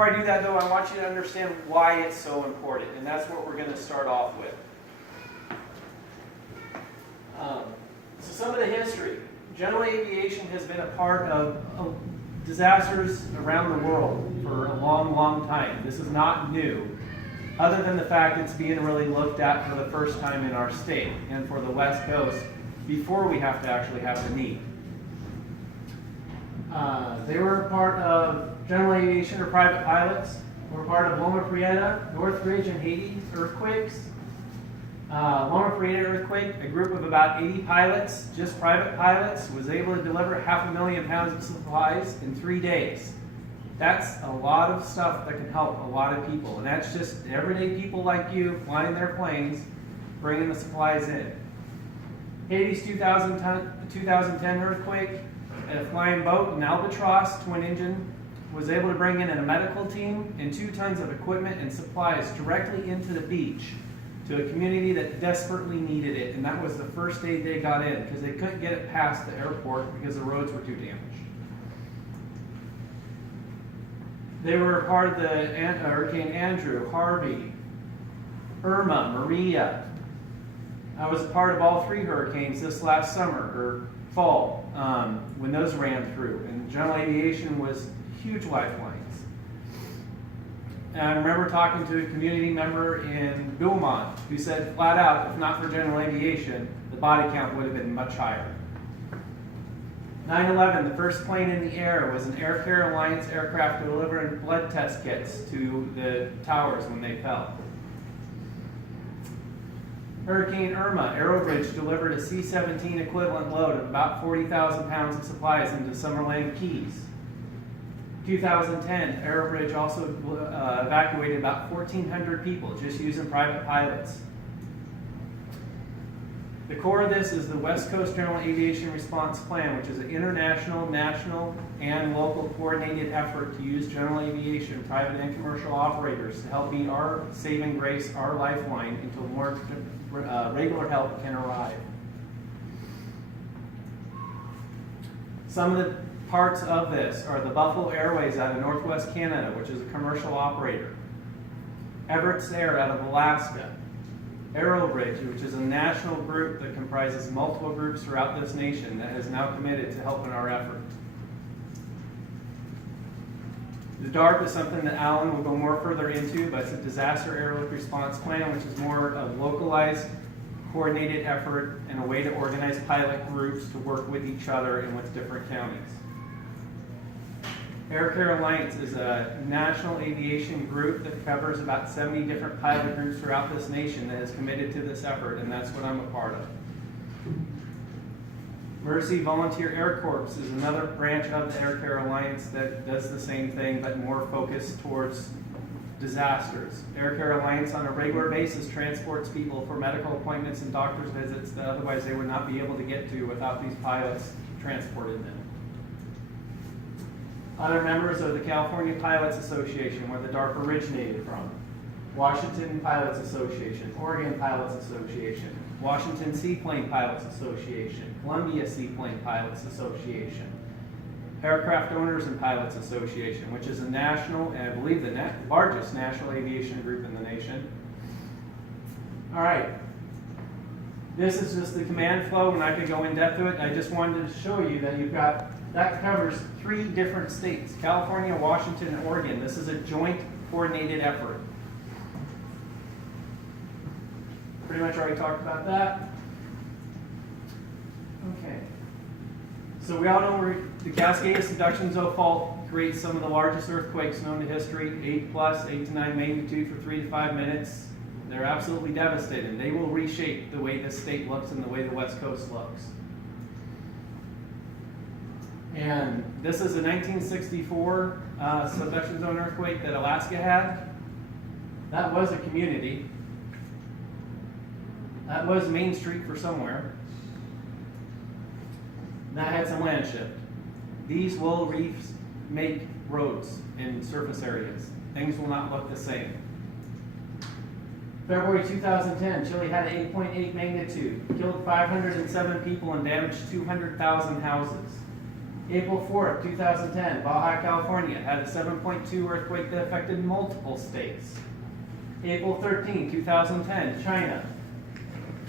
Before I do that though, I want you to understand why it's so important, and that's what we're going to start off with. So some of the history. General aviation has been a part of disasters around the world for a long, long time. This is not new, other than the fact it's being really looked at for the first time in our state and for the West Coast before we have to actually have the need. They were a part of general aviation or private pilots. Were part of Loma Prieta, Northridge, and Haiti earthquakes. Loma Prieta earthquake, a group of about 80 pilots, just private pilots, was able to deliver 500,000 pounds of supplies in 3 days. That's a lot of stuff that can help a lot of people, and that's just everyday people like you flying their planes, bringing the supplies in. Haiti's 2010 earthquake, a flying boat, an Albatross twin engine, was able to bring in a medical team and 2 tons of equipment and supplies directly into the beach to a community that desperately needed it, and that was the first day they got in because they couldn't get it past the airport because the roads were too damaged. They were a part of the Hurricane Andrew, Harvey, Irma, Maria. I was a part of all 3 hurricanes this last summer, or fall, when those ran through, and general aviation was huge lifelines. And I remember talking to a community member in Beaumont who said flat out, if not for general aviation, the body count would have been much higher. 9/11, the first plane in the air was an Air Care Alliance aircraft delivering blood test kits to the towers when they fell. Hurricane Irma, Aerobridge delivered a C-17 equivalent load of about 40,000 pounds of supplies into Summerland Keys. 2010, Aerobridge also evacuated about 1,400 people just using private pilots. The core of this is the West Coast General Aviation Response Plan, which is an international, national, and local coordinated effort to use general aviation, private and commercial operators to help be our saving grace, our lifeline until more regular help can arrive. Some of the parts of this are the Buffalo Airways out of Northwest Canada, which is a commercial operator. Everett's Air out of Alaska. Aerobridge, which is a national group that comprises multiple groups throughout this nation that has now committed to helping our effort. The DARP is something that Alan will go more further into, but it's a disaster airlift response plan, which is more a localized, coordinated effort and a way to organize pilot groups to work with each other and with different counties. Air Care Alliance is a national aviation group that covers about 70 different pilot groups throughout this nation that is committed to this effort, and that's what I'm a part of. Mercy Volunteer Air Corps is another branch of the Air Care Alliance that does the same thing, but more focused towards disasters. Air Care Alliance on a regular basis transports people for medical appointments and doctor's visits that otherwise they would not be able to get to without these pilots transporting them. Other members of the California Pilots Association, where the DARP originated from. Washington Pilots Association, Oregon Pilots Association, Washington Seaplane Pilots Association, Columbia Seaplane Pilots Association, Aircraft Owners and Pilots Association, which is a national, and I believe the largest national aviation group in the nation. All right. This is just the command flow, and I could go in depth to it. I just wanted to show you that that covers 3 different states, California, Washington, and Oregon. This is a joint coordinated effort. Pretty much already talked about that. Okay. So we all know the Cascade Subduction Zone Fault creates some of the largest earthquakes known to history, 8 to 9 magnitude for 3 to 5 minutes. They're absolutely devastating. They will reshape the way this state looks and the way the West Coast looks. And this is a 1964 subduction zone earthquake that Alaska had. That was a community. That was Main Street for somewhere. And that had some land shift. These will make roads in surface areas. Things will not look the same. February 2010, Chile had an 8.8 magnitude, killed 507 people and damaged 200,000 houses. April 4th, 2010, Baja California had a 7.2 earthquake that affected multiple states. April 13, 2010, China,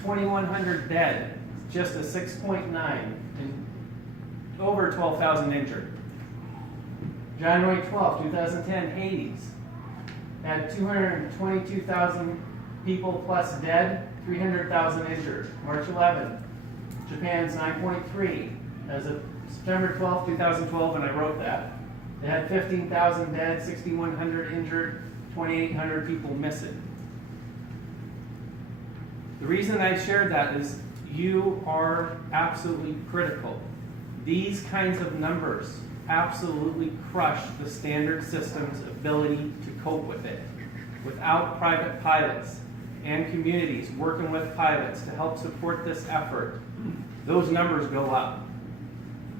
2,100 dead, just a 6.9, and over 12,000 injured. January 12, 2010, Hades had 222,000 people plus dead, 300,000 injured. March 11, Japan's 9.3. As of September 12, 2012, and I wrote that, they had 15,000 dead, 6,100 injured, 2,800 people missing. The reason I shared that is you are absolutely critical. These kinds of numbers absolutely crush the standard system's ability to cope with it. Without private pilots and communities working with pilots to help support this effort, those numbers go up.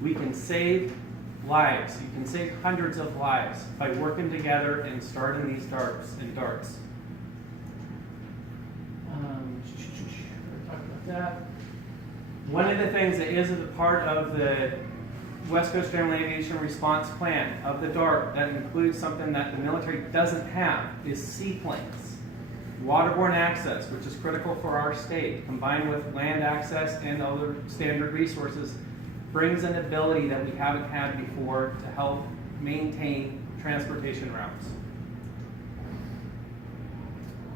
We can save lives. You can save hundreds of lives by working together and starting these darts. Talk about that. One of the things that is a part of the West Coast General Aviation Response Plan of the DART that includes something that the military doesn't have is seaplanes. Waterborne access, which is critical for our state, combined with land access and other standard resources, brings an ability that we haven't had before to help maintain transportation routes.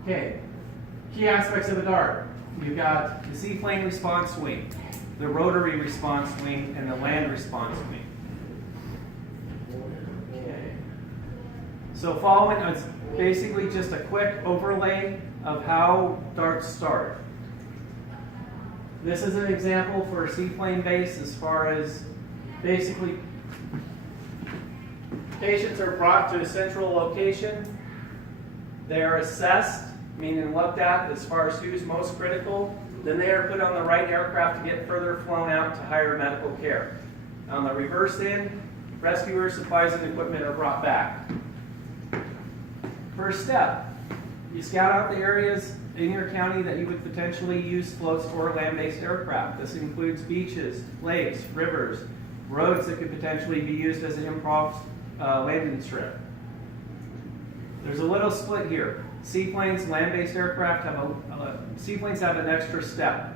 Okay, key aspects of the DART. You've got the seaplane response wing, the rotary response wing, and the land response wing. Okay. So following, it's basically just a quick overlay of how DARTs start. This is an example for a seaplane base as far as basically patients are brought to a central location. They are assessed, meaning looked at as far as who's most critical. Then they are put on the right aircraft to get further flown out to higher medical care. On the reverse end, rescuers, supplies, and equipment are brought back. First step, you scout out the areas in your county that you would potentially use floats or land-based aircraft. This includes beaches, lakes, rivers, roads that could potentially be used as an improv landing strip. There's a little split here. Seaplanes, land-based aircraft seaplanes have an extra step.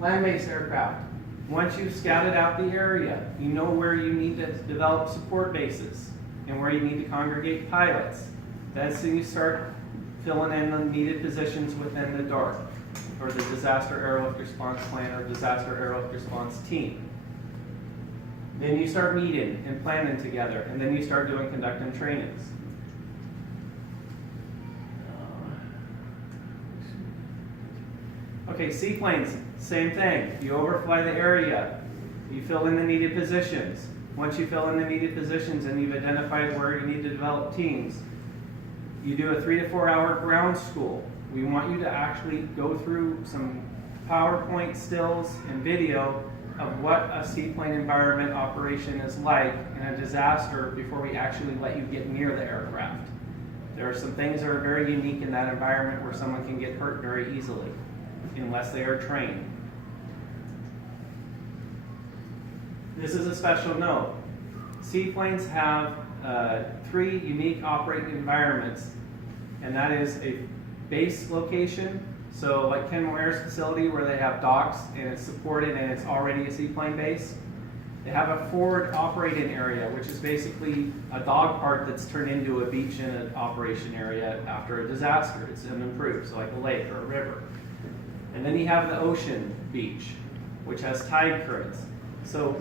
Land-based aircraft, once you've scouted out the area, you know where you need to develop support bases and where you need to congregate pilots. That's when you start filling in the needed positions within the DART, or the Disaster Airlift Response Plan, or Disaster Airlift Response Team. Then you start meeting and planning together, and then you start conducting trainings. Okay, seaplanes, same thing. You overfly the area. You fill in the needed positions. Once you fill in the needed positions and you've identified where you need to develop teams, you do a 3 to 4 hour ground school. We want you to actually go through some PowerPoint stills and video of what a seaplane environment operation is like in a disaster before we actually let you get near the aircraft. There are some things that are very unique in that environment where someone can get hurt very easily unless they are trained. This is a special note. Seaplanes have 3 unique operating environments, and that is a base location. So like Ken Moyer's facility where they have docks and it's supported and it's already a seaplane base. They have a forward operating area, which is basically a dog park that's turned into a beach and an operation area after a disaster. It's improved, so like a lake or a river. And then you have the ocean beach, which has tide currents. So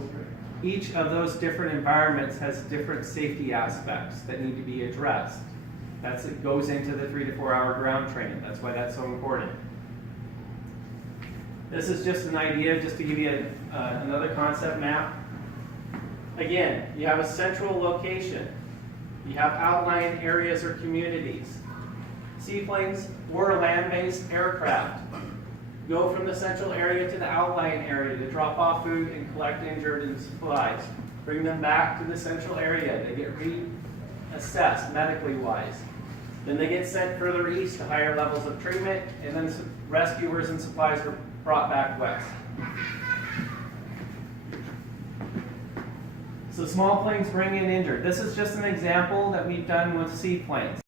each of those different environments has different safety aspects that need to be addressed. It goes into the 3 to 4 hour ground training. That's why that's so important. This is just an idea, just to give you another concept map. Again, you have a central location. You have outlying areas or communities. Seaplanes or land-based aircraft go from the central area to the outlying area to drop off food and collect injured and supplies. Bring them back to the central area. They get reassessed medically wise. Then they get sent further east to higher levels of treatment, and then rescuers and supplies are brought back west. So small planes bring in injured. This is just an example that we've done with seaplanes.